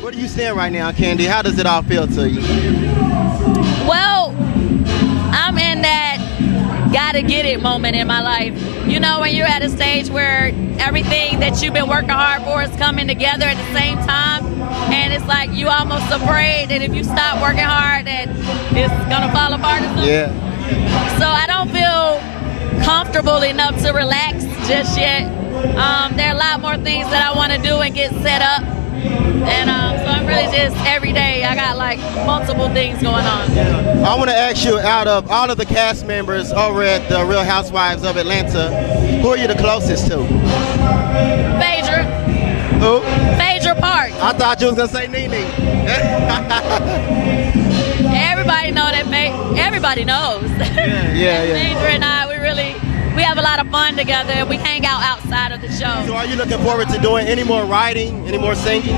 Where do you stand right now, Kandi? How does it all feel to you? Well, I'm in that gotta get it moment in my life. You know, when you're at a stage where everything that you've been working hard for is coming together at the same time, and it's like you almost afraid that if you stop working hard that it's gonna fall apart or something. Yeah. So I don't feel comfortable enough to relax just yet. There are a lot more things that I want to do and get set up. And so I'm really just every day, I got like multiple things going on. I want to ask you, out of all of the cast members over at the Real Housewives of Atlanta, who are you the closest to? Phaedra. Who? Phaedra Park. I thought you was going to say Nene. Everybody know that. Everybody knows. Yeah. Phaedra and I, we have a lot of fun together, and we hang out outside of the show. So are you looking forward to doing any more writing, any more singing?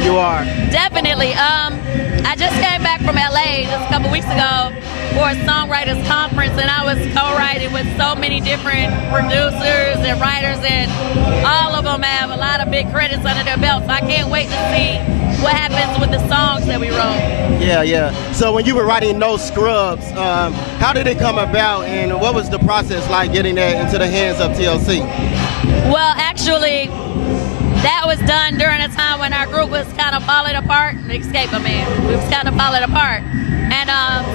You are. Definitely. I just came back from LA just a couple weeks ago for a songwriters conference, and I was co-writing with so many different producers and writers, and all of them have a lot of big credits under their belt. So I can't wait to see what happens with the songs that we wrote. Yeah. So when you were writing No Scrubs, how did it come about, and what was the process like getting that into the hands of TLC? Well, actually, that was done during a time when our group was kind of falling apart. Escape a man. We was kind of falling apart. And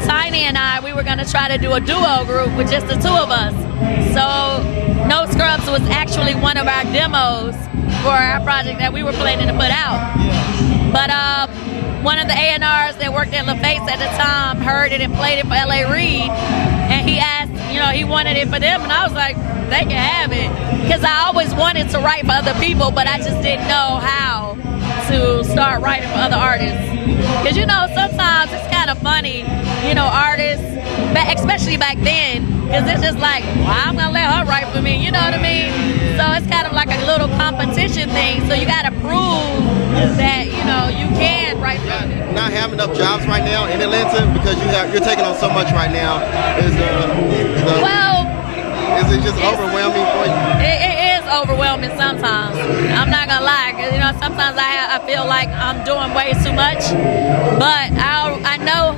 Tiny and I, we were going to try to do a duo group with just the two of us. So No Scrubs was actually one of our demos for our project that we were planning to put out. But one of the A&Rs that worked at LaFace at the time heard it and played it for L.A. Reid, and he asked, he wanted it for them, and I was like, they can have it. Because I always wanted to write for other people, but I just didn't know how to start writing for other artists. Because, sometimes it's kind of funny, artists, especially back then, because it's just like, well, I'm going to let her write for me, you know what I mean? So it's kind of like a little competition thing, so you got to prove that, you can write for me. Not having enough jobs right now in Atlanta because you're taking on so much right now. Is it just overwhelming for you? It is overwhelming sometimes. I'm not gonna lie. Sometimes I feel like I'm doing way too much. But I know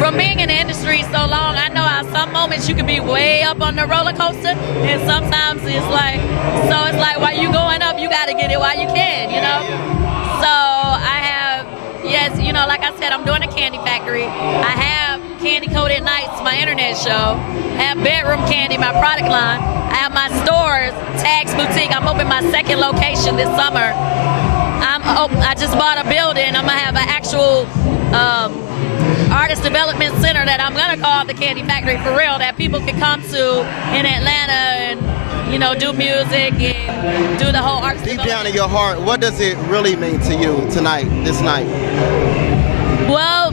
from being in the industry so long, I know how some moments you can be way up on the roller coaster, and sometimes it's like while you going up, you gotta get it while you can, So I have, like I said, I'm doing a Kandi Factory. I have Kandi Coated Nights, my internet show. I have Bedroom Candy, my product line. I have my stores, Tags Boutique. I'm opening my second location this summer. I just bought a building. I'm gonna have an actual artist development center that I'm gonna call the Kandi Factory for real, that people can come to in Atlanta and do music and do the whole art. Deep down in your heart, what does it really mean to you this night? Well,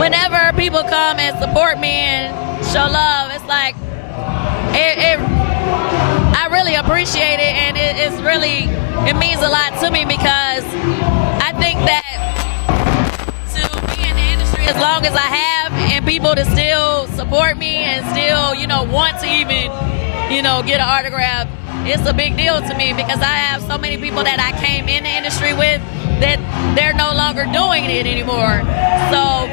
whenever people come and support me and show love, it's like I really appreciate it, and it means a lot to me, because I think that to be in the industry as long as I have, and people to still support me and still want to even get an autograph, it's a big deal to me, because I have so many people that I came in the industry with that they're no longer doing it anymore. So,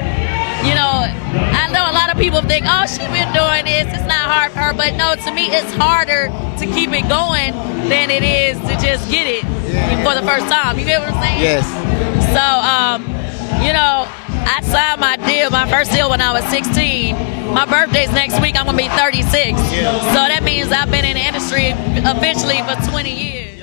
I know a lot of people think, oh, she's been doing this, it's not hard for her, but no, to me it's harder to keep it going than it is to just get it for the first time. You get what I'm saying? Yes. So, I signed my first deal when I was 16. My birthday's next week, I'm gonna be 36. So that means I've been in the industry officially for 20 years.